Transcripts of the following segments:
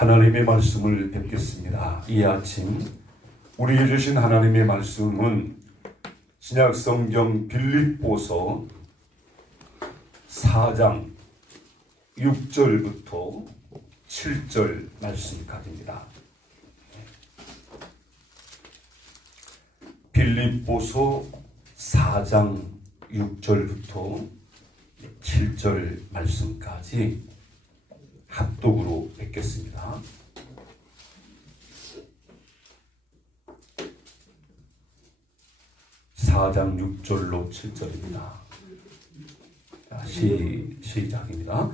하나님의 말씀을 뵙겠습니다. 이 아침 우리에게 주신 하나님의 말씀은 신약성경 빌립보서 4장 6절부터 7절 말씀까지입니다. 빌립보서 4장 6절부터 7절 말씀까지 합독으로 뵙겠습니다. (4장 6절로 7절입니다) 시작입니다.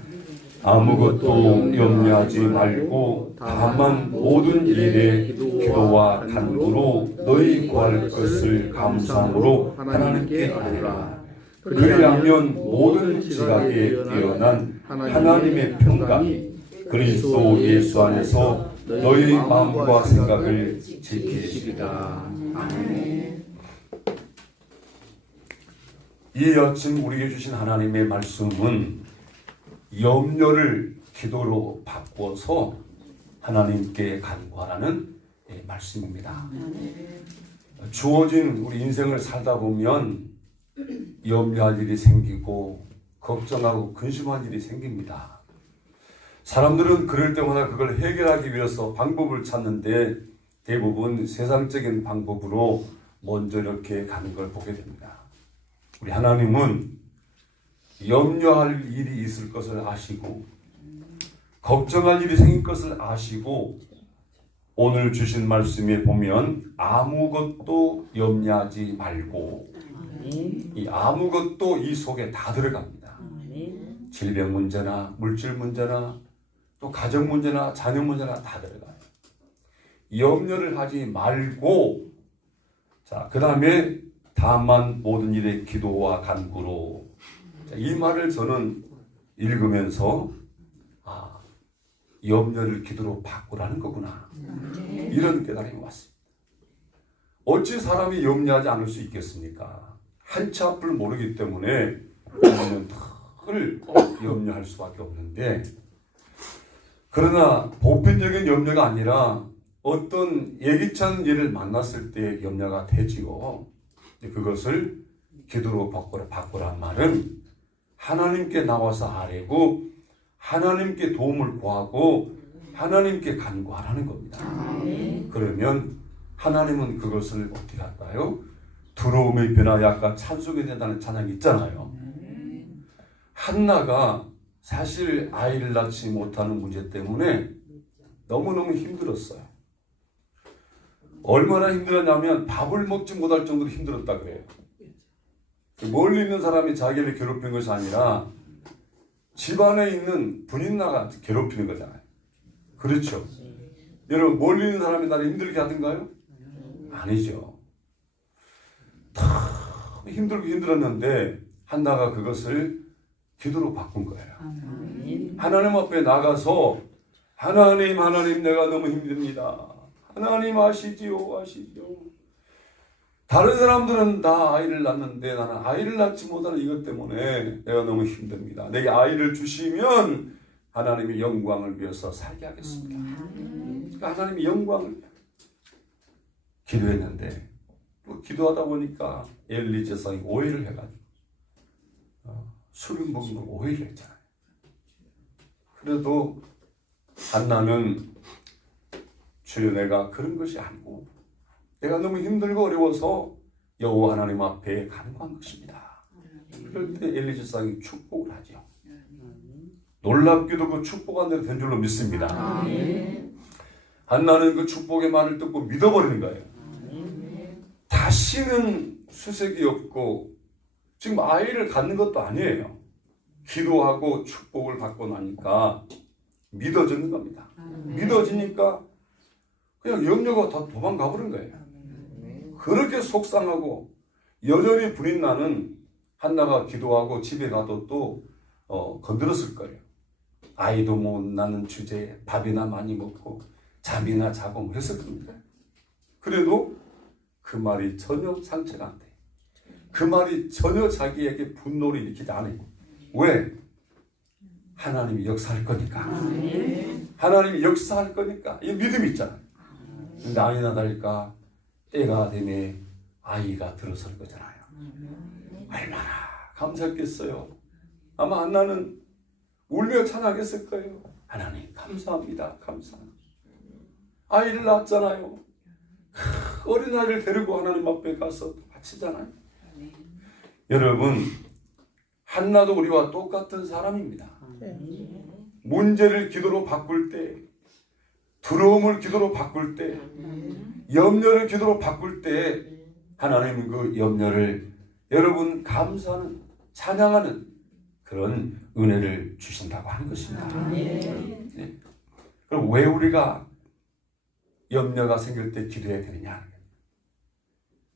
아무것도 염려하지 말고 다만 모든 일에 기도와 간구로 너희 구할 것을 감사함으로 하나님께 아뢰라. 그리하면 모든 지각에 뛰어난 하나님의 평강이 그리스도 예수 안에서 너희 마음과 생각을 지키시리라. 아멘. 이 아침 우리에게 주신 하나님의 말씀은 염려를 기도로 바꿔서 하나님께 간구하라는 말씀입니다. 주어진 우리 인생을 살다 보면 염려할 일이 생기고 걱정하고 근심할 일이 생깁니다. 사람들은 그럴 때마다 그걸 해결하기 위해서 방법을 찾는데 대부분 세상적인 방법으로 먼저 이렇게 가는 걸 보게 됩니다. 우리 하나님은 염려할 일이 있을 것을 아시고 걱정할 일이 생길 것을 아시고 오늘 주신 말씀에 보면 아무것도 염려하지 말고, 이 아무것도 이 속에 다 들어갑니다. 질병 문제나 물질 문제나 또 가정 문제나 자녀 문제나 다 들어가요. 염려를 하지 말고, 자, 그 다음에 다만 모든 일에 기도와 간구로. 자, 이 말을 저는 읽으면서 염려를 기도로 바꾸라는 거구나, 이런 깨달음이 왔습니다. 어찌 사람이 염려하지 않을 수 있겠습니까? 한치 앞을 모르기 때문에 우리는 늘 염려할 수밖에 없는데, 그러나 보편적인 염려가 아니라 어떤 예기치 않은 일을 만났을 때 염려가 되지요. 그것을 기도로 바꾸란 말은 하나님께 나와서 아뢰고 하나님께 도움을 구하고 하나님께 간구하라는 겁니다. 그러면 하나님은 그것을 어떻게 할까요? 두려움의 변화에 아까 찬송이 된다는 찬양이 있잖아요. 한나가 사실 아이를 낳지 못하는 문제 때문에 너무너무 힘들었어요. 얼마나 힘들었냐면 밥을 먹지 못할 정도로 힘들었다 그래요. 멀리 있는 사람이 자기를 괴롭힌 것이 아니라 집안에 있는 분인나가 괴롭히는 거잖아요. 그렇죠? 여러분, 멀리 있는 사람이 나를 힘들게 하던가요? 아니죠. 다 힘들고 힘들었는데 한나가 그것을 기도로 바꾼 거예요. 하나님 앞에 나가서 하나님 내가 너무 힘듭니다. 하나님 아시지요. 다른 사람들은 다 아이를 낳는데 나는 아이를 낳지 못하는 이것 때문에 내가 너무 힘듭니다. 내게 아이를 주시면 하나님의 영광을 위해서 살게 하겠습니다. 그러니까 하나님의 영광을 위해서 기도했는데, 또 기도하다 보니까 엘리 제사장이 오해를 해가지고 술을 먹은 걸 오해를 했잖아요. 그래도 한나는 주여, 내가 그런 것이 아니고 내가 너무 힘들고 어려워서 여호와 하나님 앞에 간구한 것입니다. 그럴 때 엘리 제사장이 축복을 하죠. 놀랍게도 그 축복한 대로 된 줄로 믿습니다. 한나는 그 축복의 말을 듣고 믿어버리는 거예요. 다시는 수색이 없고 지금 아이를 갖는 것도 아니에요. 기도하고 축복을 받고 나니까 믿어지는 겁니다. 믿어지니까 그냥 염려가 다 도망가 버린 거예요. 그렇게 속상하고 여전히 불이 나는 한나가 기도하고 집에 가도 또 건드렸을 거예요. 아이도 못 낳는 주제에 밥이나 많이 먹고 잠이나 자고 했을 겁니다. 그래도 그 말이 전혀 상처가 안 돼. 그 말이 전혀 자기에게 분노를 일으키지 않아요. 왜? 하나님이 역사할 거니까. 하나님이 역사할 거니까 이 믿음이 있잖아요. 근데 아니나 다를까 때가 되네 아이가 들어설 거잖아요. 얼마나 감사했겠어요. 아마 안나는 울며 찬양했을 거예요. 하나님 감사합니다. 감사합니다. 아이를 낳았잖아요. 어린아이를 데리고 하나님 앞에 가서 바치잖아요. 여러분 한나도 우리와 똑같은 사람입니다. 문제를 기도로 바꿀 때, 두려움을 기도로 바꿀 때, 염려를 기도로 바꿀 때 하나님은 그 염려를 여러분 감사하는 찬양하는 그런 은혜를 주신다고 하는 것입니다. 네. 그럼 왜 우리가 염려가 생길 때 기도해야 되느냐?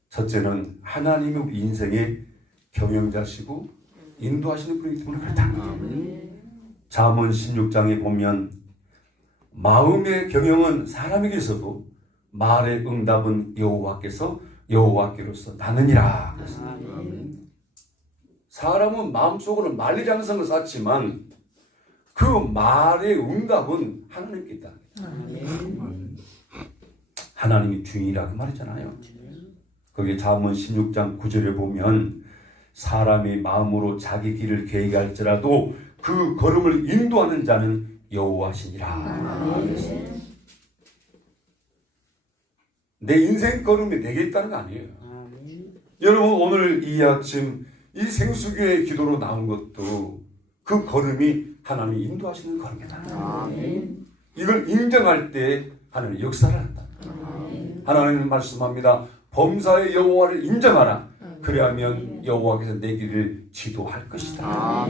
첫째는 하나님이 우리 인생의 경영자시고 인도하시는 분이기 때문에 그렇다는 거예요. 잠언 16장에 보면 마음의 경영은 사람에게 있어도 말의 응답은 여호와께로서 나느니라. 사람은 마음속으로 만리장성을 쌓지만 그 말의 응답은 하나님께 있다. 하나님이 주인이라고 말했잖아요. 거기 잠언 16장 9절에 보면 사람이 마음으로 자기 길을 계획할지라도 그 걸음을 인도하는 자는 여호와시니라. 내 인생 걸음이 내게 있다는 거 아니에요. 여러분 오늘 이 아침 이 생수교의 기도로 나온 것도 그 걸음이 하나님이 인도하시는 걸음이다. 이걸 인정할 때 하나님이 역사를 한다. 하나님은 말씀합니다. 범사의 여호와를 인정하라. 그래야면 여호와께서 내 길을 지도할 것이다.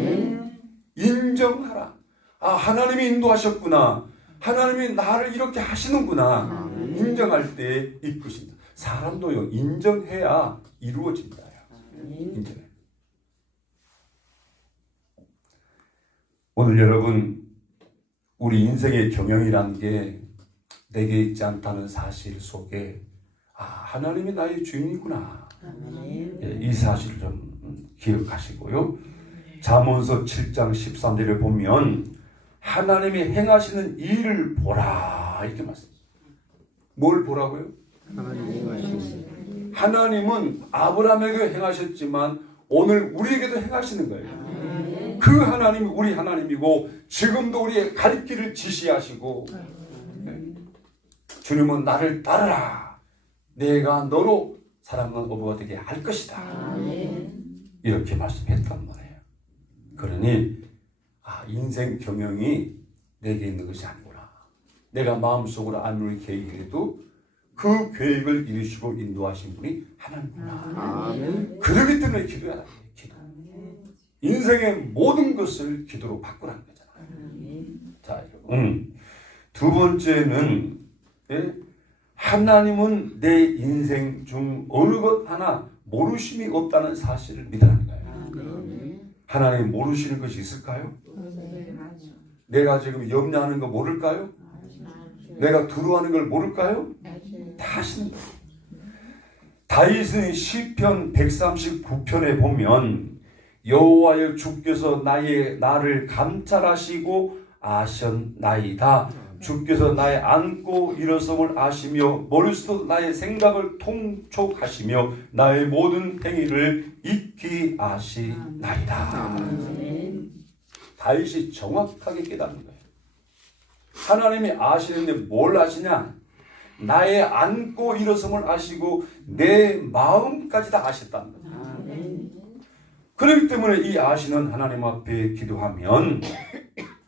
인정하라. 아, 하나님이 인도하셨구나. 하나님이 나를 이렇게 하시는구나. 인정할 때 이끄신다. 사람도요 인정해야 이루어진다. 인정해. 오늘 여러분 우리 인생의 경영이란 게 내게 있지 않다는 사실 속에 하나님이 나의 주인이구나. 이 사실을 좀 기억하시고요. 잠언서 7장 13절에 보면 하나님이 행하시는 일을 보라 이렇게 말씀합니다. 뭘 보라고요? 하나님은 아브라함에게 행하셨지만 오늘 우리에게도 행하시는 거예요. 그 하나님이 우리 하나님이고 지금도 우리의 갈 길을 지시하시고 주님은 나를 따르라. 내가 너로 사랑하는 어부가 되게 할 것이다. 이렇게 말씀했단 말이에요. 그러니 인생 경영이 내게 있는 것이 아니구나. 내가 마음속으로 아무리 계획해도 그 계획을 이루시고 인도하신 분이 하나님이구나. 그러기 때문에 기도해야 돼. 기도. 인생의 모든 것을 기도로 바꾸라는 거잖아요. 자, 두 번째는 하나님은 내 인생 중 어느 것 하나 모르심이 없다는 사실을 믿으라는 거예요. 하나님 모르시는 것이 있을까요? 내가 지금 염려하는 거 모를까요? 내가 두려워하는 걸 모를까요? 다 아시는 거예요. 다윗은 시편 139편에 보면 여호와여 주께서 나를 감찰하시고 아셨나이다. 주께서 나의 앉고 일어섬을 아시며 머릿속 나의 생각을 통촉하시며 나의 모든 행위를 익히 아시나이다. 다윗이 정확하게 깨닫는 거예요. 하나님이 아시는데 뭘 아시냐? 나의 앉고 일어섬을 아시고 내 마음까지 다 아셨다는 거예요. 그렇기 때문에 이 아시는 하나님 앞에 기도하면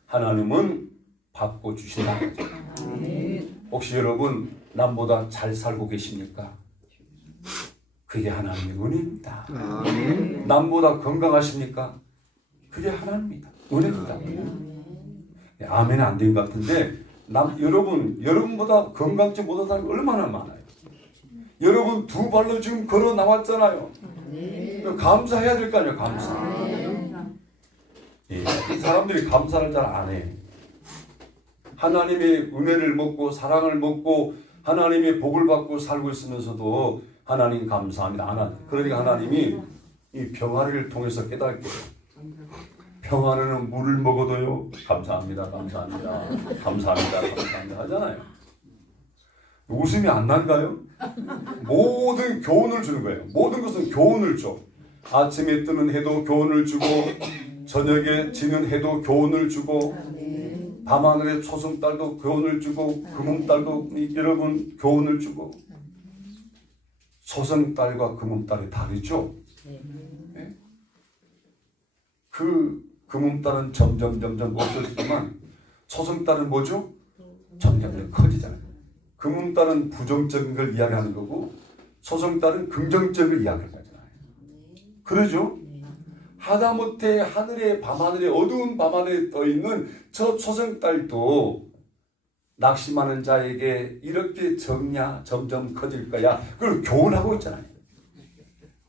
하나님은 받고 주신다는 거죠. 혹시 여러분 남보다 잘 살고 계십니까? 그게 하나님의 은혜입니다. 남보다 건강하십니까? 그게 하나님입니다. 은혜입니다. 아멘 안 된 것 같은데 여러분보다 건강치 못한 사람이 얼마나 많아요. 여러분 두 발로 지금 걸어 나왔잖아요. 감사해야 될 거 아니에요. 감사. 사람들이 감사를 잘 안 해. 하나님의 은혜를 먹고 사랑을 먹고 하나님의 복을 받고 살고 있으면서도 하나님 감사합니다 안 하는. 그러니까 하나님이 이 병아리를 통해서 깨닫게 평안에는 물을 먹어도요 감사합니다 감사합니다 감사합니다 감사합니다 하잖아요. 웃음이 안 난가요? 모든 교훈을 주는 거예요. 모든 것은 교훈을 줘. 아침에 뜨는 해도 교훈을 주고 저녁에 지는 해도 교훈을 주고 밤하늘의 초승달도 교훈을 주고 금음달도 여러분 교훈을 주고. 초승달과 금음달이 다르죠? 네? 그 금음달은 점점 없어지지만 초승달은 뭐죠? 점점 커지잖아요. 금음달은 부정적인 걸 이야기하는 거고 초승달은 긍정적인 걸 이야기하는 거잖아요. 그러죠? 하다못해 하늘에 밤하늘에 어두운 밤하늘에 떠있는 저 초승달도 낙심하는 자에게 이렇게 적냐 점점 커질 거야. 그걸 교훈하고 있잖아요.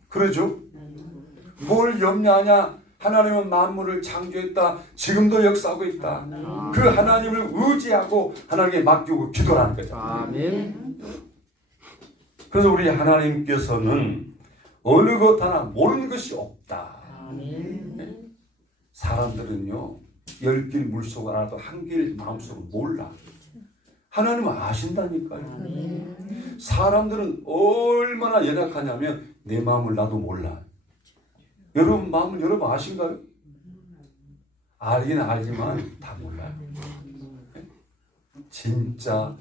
그러죠? 뭘 염려하냐? 하나님은 만물을 창조했다. 지금도 역사하고 있다. 그 하나님을 의지하고 하나님께 맡기고 기도하는 거죠. 아멘. 그래서 우리 하나님께서는 어느 것 하나 모르는 것이 없다. 아멘. 사람들은요 10길 물속을 알아도 한 길 마음속을 몰라. 하나님은 아신다니까요. 아멘. 사람들은 얼마나 연약하냐면 내 마음을 나도 몰라. 여러분 마음을 여러분 아신가요? 알긴 알지만 다 몰라요. 진짜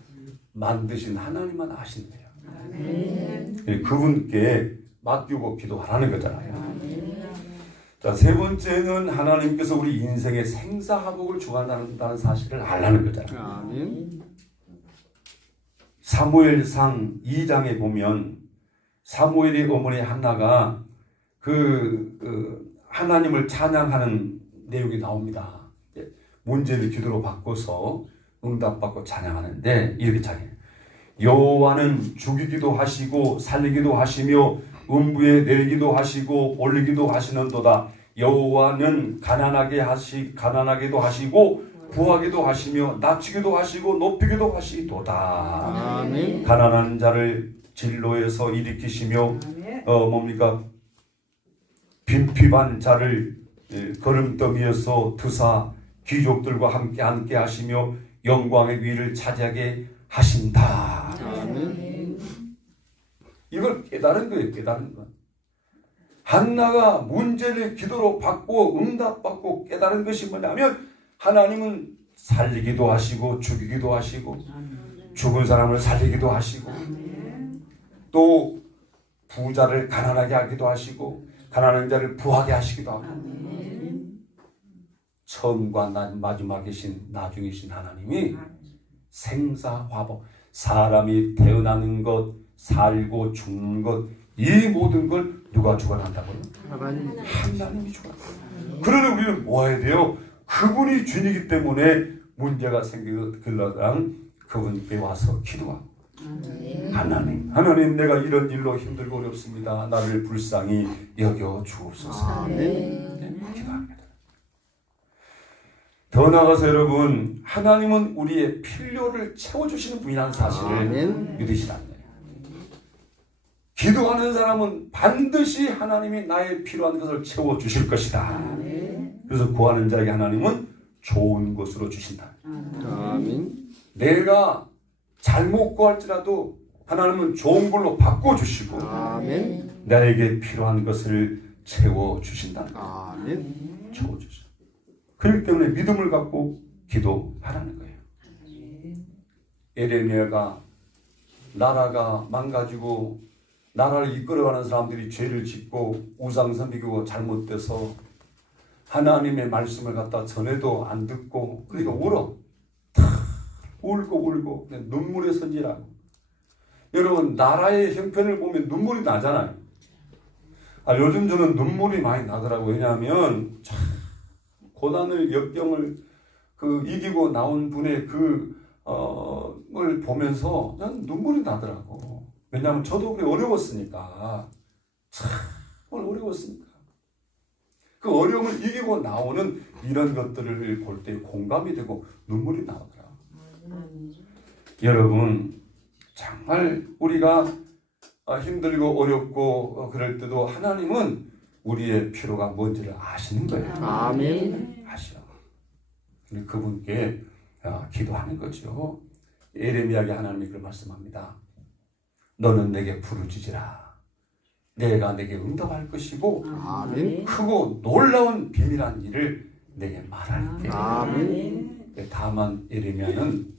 만드신 하나님만 아시는 거예요. 아멘. 그분께 맡기고 기도하라는 거잖아요. 자, 세 번째는 하나님께서 우리 인생의 생사화복을 주관한다는 사실을 알라는 거잖아요. 아멘. 사무엘상 2장에 보면 사무엘의 어머니 한나가 하나님을 찬양하는 내용이 나옵니다. 문제를 기도로 바꿔서 응답받고 찬양하는데 이렇게 찬양해요. 여호와는 죽이기도 하시고 살리기도 하시며 음부에 내리기도 하시고 올리기도 하시는도다. 여호와는 가난하게도 하시고 부하기도 하시며 낮추기도 하시고 높이기도 하시도다. 아멘. 가난한 자를 진로에서 일으키시며 빈핍한 자를 걸음더미에서 드사 귀족들과 함께 하시며 영광의 위를 차지하게 하신다. 아멘. 이걸 깨달은 거예요. 깨달은 거. 한나가 문제를 기도로 받고 응답받고 깨달은 것이 뭐냐면 하나님은 살리기도 하시고 죽이기도 하시고 죽은 사람을 살리기도 하시고 또 부자를 가난하게 하기도 하시고 가난한 자를 부하게 하시기도 하고 처음과 마지막이신 나중이신 하나님이 생사화복 사람이 태어나는 것 살고 죽는 것 이 모든 걸 누가 주관한다고요? 하나님이 주관한다. 그러니 우리는 뭐 해야 돼요? 그분이 주이기 때문에 문제가 생기거든 그분께 와서 기도하고 하나님 내가 이런 일로 힘들고 어렵습니다. 나를 불쌍히 여겨 주옵소서. 네, 기도합니다. 더 나아가서 여러분 하나님은 우리의 필요를 채워주시는 분이라는 사실을 믿으시라는 거예요. 기도하는 사람은 반드시 하나님이 나의 필요한 것을 채워주실 것이다. 그래서 구하는 자에게 하나님은 좋은 것으로 주신다. 아멘. 내가 잘못 구할지라도 하나님은 좋은 걸로 바꿔주시고 아멘. 나에게 필요한 것을 채워주신다. 아멘. 채워주셔. 그렇기 때문에 믿음을 갖고 기도하라는 거예요. 에레미야가 나라가 망가지고 나라를 이끌어가는 사람들이 죄를 짓고 우상 섬기고 잘못돼서 하나님의 말씀을 갖다 전해도 안 듣고 그러니까 울어. 울고 눈물의 선지라고. 여러분 나라의 형편을 보면 눈물이 나잖아요. 요즘 저는 눈물이 많이 나더라고요. 왜냐하면 참 고난을 역경을 이기고 나온 분의 걸 보면서 난 눈물이 나더라고. 왜냐하면 저도 그렇게 어려웠으니까. 참 어려웠으니까. 그 어려움을 이기고 나오는 이런 것들을 볼 때 공감이 되고 눈물이 나오더라고요. 여러분 정말 우리가 힘들고 어렵고 그럴 때도 하나님은 우리의 필요가 뭔지를 아시는 거예요. 아멘. 아시오. 근데 그분께 기도하는 거죠. 예레미야에게 하나님이 그걸 말씀합니다. 너는 내게 부르짖으라. 내가 내게 응답할 것이고 아멘. 크고 놀라운 비밀한 일을 내게 말할게. 아멘. 다만 예레미야는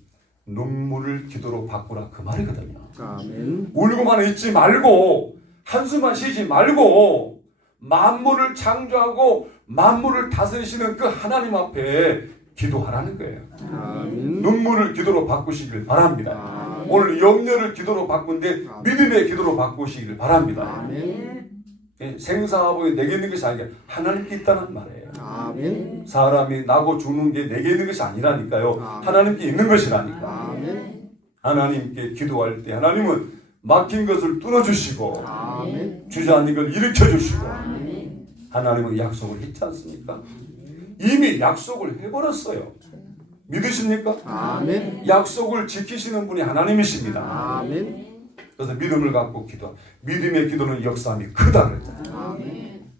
눈물을 기도로 바꾸라 그 말이거든요. 아멘. 울고만 있지 말고 한숨만 쉬지 말고 만물을 창조하고 만물을 다스리시는 그 하나님 앞에 기도하라는 거예요. 아멘. 눈물을 기도로 바꾸시길 바랍니다. 아멘. 오늘 염려를 기도로 바꾼데 믿음의 기도로 바꾸시길 바랍니다. 아멘. 생사하복이 내게 있는 것이 아니라 하나님께 있다는 말이에요. 아멘. 사람이 나고 죽는 게 내게 있는 것이 아니라니까요. 하나님께 있는 것이라니까. 아멘. 하나님께 기도할 때 하나님은 막힌 것을 뚫어주시고 아멘. 주저앉은 걸 일으켜주시고 하나님은 약속을 했지 않습니까? 이미 약속을 해버렸어요. 믿으십니까? 아멘. 약속을 지키시는 분이 하나님이십니다. 아멘. 그래서 믿음을 갖고 기도. 믿음의 기도는 역사함이 크다 그랬잖아요. 아멘.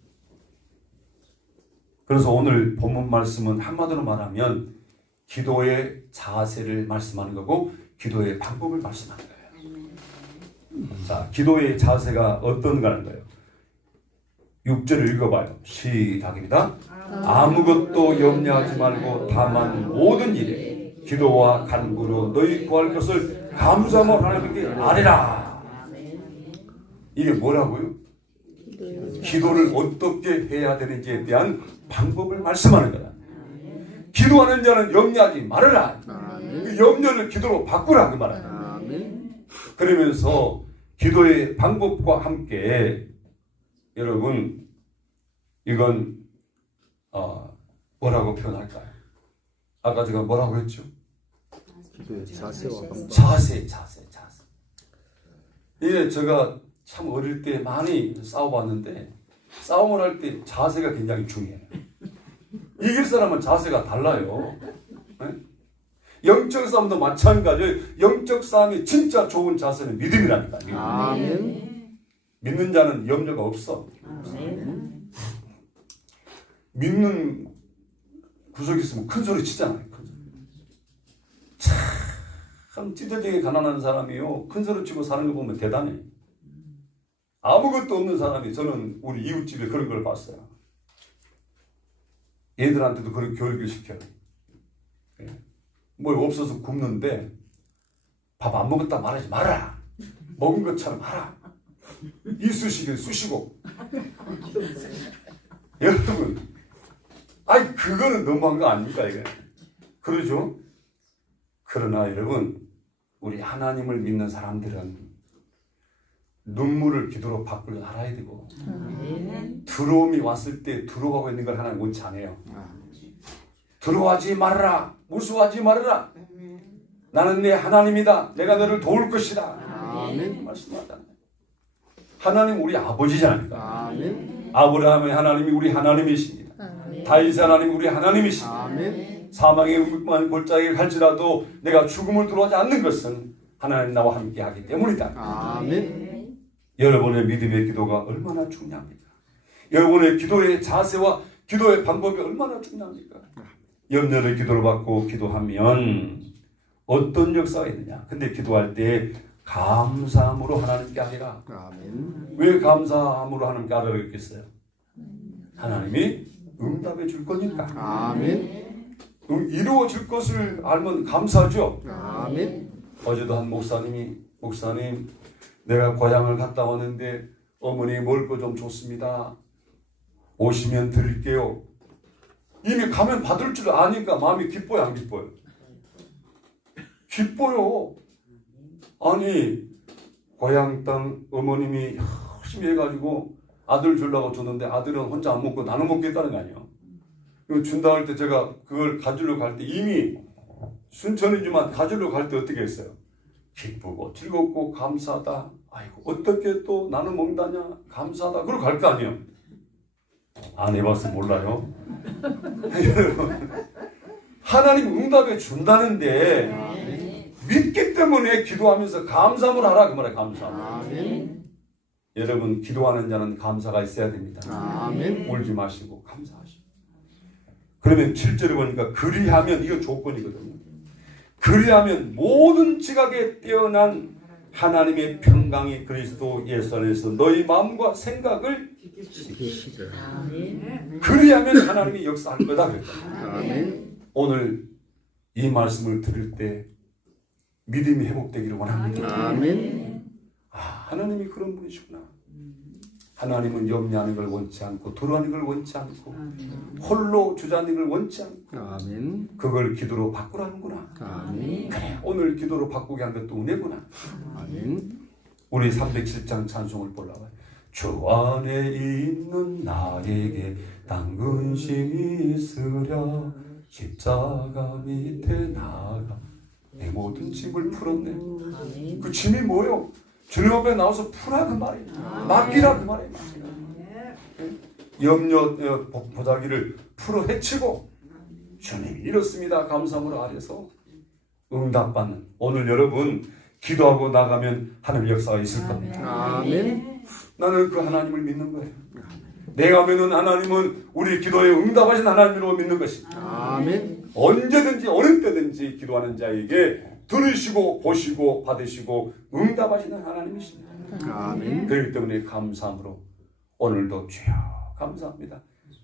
그래서 오늘 본문 말씀은 한마디로 말하면 기도의 자세를 말씀하는 거고 기도의 방법을 말씀하는 거예요. 자, 기도의 자세가 어떤가는 거예요. 6절을 읽어봐요. 시작입니다. 아무것도 염려하지 말고 다만 모든 일에 기도와 간구로 너희 구할 것을 감사함으로 하나님께 아뢰라. 이게 뭐라고요? 기도를 어떻게 해야 되는지에 대한 방법을 말씀하는 거다. 기도하는 자는 염려하지 말아라. 그 염려를 기도로 바꾸라 그 말이야. 아멘. 그러면서 기도의 방법과 함께 여러분 이건 뭐라고 표현할까요? 아까 제가 뭐라고 했죠? 기도의 자세와 방법. 자세. 이게 제가 참 어릴 때 많이 싸워봤는데 싸움을 할 때 자세가 굉장히 중요해요. 이길 사람은 자세가 달라요. 네? 영적 싸움도 마찬가지예요. 영적 싸움이 진짜 좋은 자세는 믿음이라니까요. 아멘. 믿는 자는 염려가 없어. 믿는 구석이 있으면 큰 소리 치잖아요. 큰 소리. 참 찢어지게 가난한 사람이요. 큰 소리 치고 사는 거 보면 대단해. 아무것도 없는 사람이 저는 우리 이웃집에 그런 걸 봤어요. 애들한테도 그런 교육을 시켜요. 뭐 없어서 굶는데 밥 안 먹었다 말하지 마라. 먹은 것처럼 하라. 이쑤시개를 쑤시고. 여러분, 아이 그거는 너무한 거 아닙니까 이게? 그러죠? 그러나 여러분, 우리 하나님을 믿는 사람들은 눈물을 기도로 바꾸려 알아야 되고 두려움이 왔을 때 두려워하고 있는 걸 하나님 원치 않아요. 두려워하지 말아라. 무서워하지 말아라. 나는 내 하나님이다. 내가 너를 도울 것이다. 아멘. 말씀하잖아요. 하나님 우리 아버지잖아요. 아멘. 아브라함의 하나님이 우리 하나님이십니다. 다윗의 하나님이 우리 하나님이십니다. 아멘. 사망의 음흉한 골짜기에 갈지라도 내가 죽음을 두려워하지 않는 것은 하나님 나와 함께 하기 때문이다. 아멘. 여러분의 믿음의 기도가 얼마나 중요합니까? 여러분의 기도의 자세와 기도의 방법이 얼마나 중요합니까? 염려를 기도로 받고 기도하면 어떤 역사가 있느냐? 근데 기도할 때 감사함으로 하나님께 아뢰라. 아멘. 왜 감사함으로 하나님께 아뢰라 했겠어요? 하나님이 응답해 줄 거니까. 아멘. 이루어질 것을 알면 감사하죠. 아멘. 어제도 한 목사님 내가 고향을 갔다 왔는데 어머니 먹을 거 좀 줬습니다. 오시면 드릴게요. 이미 가면 받을 줄 아니까 마음이 기뻐요, 안 기뻐요? 기뻐요. 아니 고향 땅 어머님이 열심히 해가지고 아들 주려고 줬는데 아들은 혼자 안 먹고 나눠 먹겠다는 거 아니에요. 준다 할 때 제가 그걸 가지러 갈 때 이미 순천이지만 가지러 갈 때 어떻게 했어요? 기쁘고 즐겁고 감사하다. 아이고 어떻게 또 나눠 먹다냐 감사하다. 그러고 갈 거 아니에요. 안 해봐서 몰라요. 하나님 응답해 준다는데 믿기 때문에 기도하면서 감사함을 하라 그 말이에요. 감사함. 아멘. 여러분 기도하는 자는 감사가 있어야 됩니다. 아멘. 울지 마시고 감사하시고. 그러면 7절에 보니까 그리하면 이거 조건이거든요. 그리하면 모든 지각에 뛰어난 하나님의 평강이 그리스도 예수 안에서 너희 마음과 생각을 지키시라. 그리하면 하나님이 역사할 거다 그랬잖아요. 아멘. 오늘 이 말씀을 들을 때 믿음이 회복되기를 원합니다. 아멘. 하나님이 그런 분이시구나. 하나님은 염려하는 걸 원치 않고 두려워하는 걸 원치 않고 홀로 주저하는 걸 원치 않고 아멘. 그걸 기도로 바꾸라는구나. 아멘. 그래, 오늘 기도로 바꾸게 한 것도 은혜구나. 아멘. 우리 307장 찬송을 보려고 주 안에 있는 나에게 단 근심이 있으랴 십자가 밑에 나가 내 모든 짐을 풀었네. 그 짐이 뭐요? 주님 앞에 나와서 풀라 그 말이에요. 맡기라 그 말이에요. 염려 보자기를 풀어 헤치고 주님이 이렇습니다 감사함으로 아래서 응답받는 오늘 여러분 기도하고 나가면 하나님 역사가 있을 겁니다. 아멘. 나는 그 하나님을 믿는 거예요. 내가 믿는 하나님은 우리 기도에 응답하신 하나님으로 믿는 것입니다. 아멘. 언제든지 어느 때든지 기도하는 자에게 들으시고 보시고 받으시고 응답하시는 하나님이십니다. 아멘. 그렇기 때문에 감사함으로 오늘도 주여 감사합니다.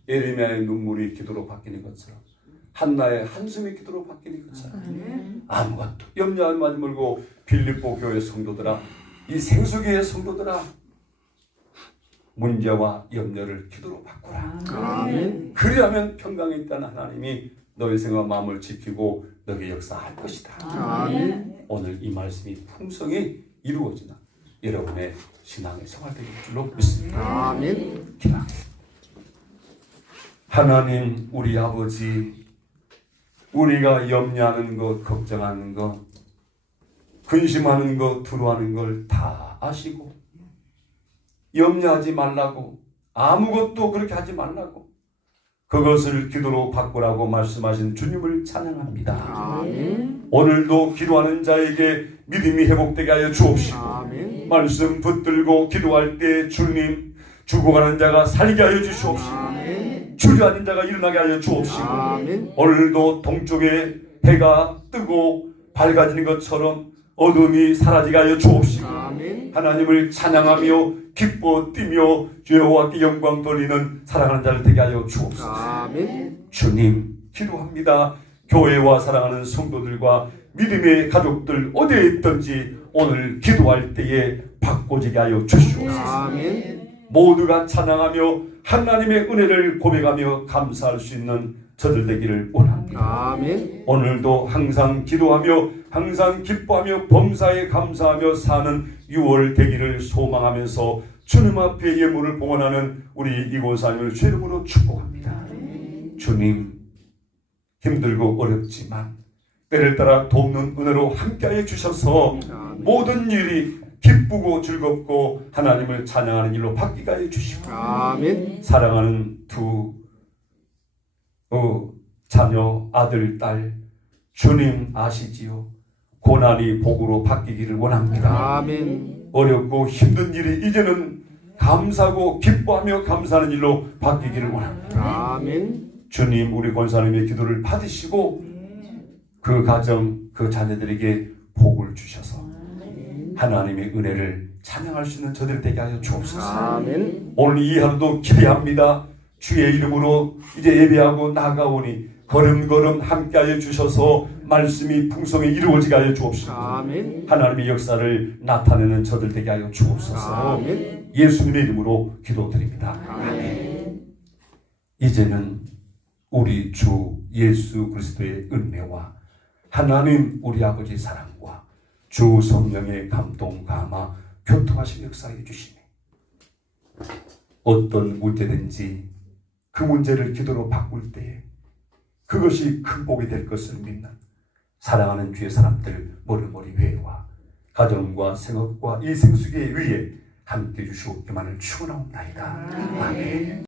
에리미야의 눈물이 기도로 바뀌는 것처럼 한나의 한숨이 기도로 바뀌는 것처럼 아무것도 염려하지 말고 빌립보 교회 성도들아 이 생수교회 성도들아 문제와 염려를 기도로 바꾸라. 아멘. 그리하면 평강에 있다는 하나님이 너희 생각 마음을 지키고 너희 역사할 것이다. 아멘. 오늘 이 말씀이 풍성히 이루어지나 여러분의 신앙의 생활되길 줄로 믿습니다. 아멘. 기도하겠습니다. 하나님 우리 아버지 우리가 염려하는 것 걱정하는 것 근심하는 것 두려워하는 걸 다 아시고 염려하지 말라고 아무것도 그렇게 하지 말라고 그것을 기도로 바꾸라고 말씀하신 주님을 찬양합니다. 아멘. 오늘도 기도하는 자에게 믿음이 회복되게 하여 주옵시고 아멘. 말씀 붙들고 기도할 때 주님 죽어가는 자가 살게 하여 주시옵시고 아멘. 주저하는 자가 일어나게 하여 주옵시고 아멘. 오늘도 동쪽에 해가 뜨고 밝아지는 것처럼 어둠이 사라지게 하여 주옵시고 아멘. 하나님을 찬양하며 기뻐 뛰며 여호와께 영광 돌리는 사랑하는 자를 되게 하여 주옵소서. 아멘. 주님 기도합니다. 교회와 사랑하는 성도들과 믿음의 가족들 어디에 있든지 오늘 기도할 때에 바꿔지게 하여 주시옵소서. 아멘. 모두가 찬양하며 하나님의 은혜를 고백하며 감사할 수 있는 저들 되기를 원합니다. 아멘. 오늘도 항상 기도하며 항상 기뻐하며 범사에 감사하며 사는 6월 되기를 소망하면서 주님 앞에 예물을 봉헌하는 우리 이곳사님을 주의 이름으로 축복합니다. 주님 힘들고 어렵지만 때를 따라 돕는 은혜로 함께하여 주셔서 모든 일이 기쁘고 즐겁고 하나님을 찬양하는 일로 바뀌게 하여 주시고 아멘. 사랑하는 두 자녀 아들 딸 주님 아시지요. 고난이 복으로 바뀌기를 원합니다. 아멘. 어렵고 힘든 일이 이제는 감사하고 기뻐하며 감사하는 일로 바뀌기를 원합니다. 아멘. 주님 우리 권사님의 기도를 받으시고 그 가정 그 자녀들에게 복을 주셔서 하나님의 은혜를 찬양할 수 있는 저들 되게 하여 주옵소서. 아멘. 오늘 이 하루도 기대합니다. 주의 이름으로 이제 예배하고 나가오니 걸음걸음 함께하여 주셔서 말씀이 풍성히 이루어지게 하여 주옵시고 아멘. 하나님의 역사를 나타내는 저들 되게 하여 주옵소서. 아멘. 예수님의 이름으로 기도드립니다. 아멘. 이제는 우리 주 예수 그리스도의 은혜와 하나님 우리 아버지 사랑과 주 성령의 감동 감화 교통하신 역사해 주시니 어떤 문제든지 그 문제를 기도로 바꿀 때에 그것이 큰 복이 될 것을 믿는 사랑하는 주의 사람들 머리머리 회와 가정과 생업과 이 생수계 위에 함께 주시옵기만을 축원하옵나이다. 아멘.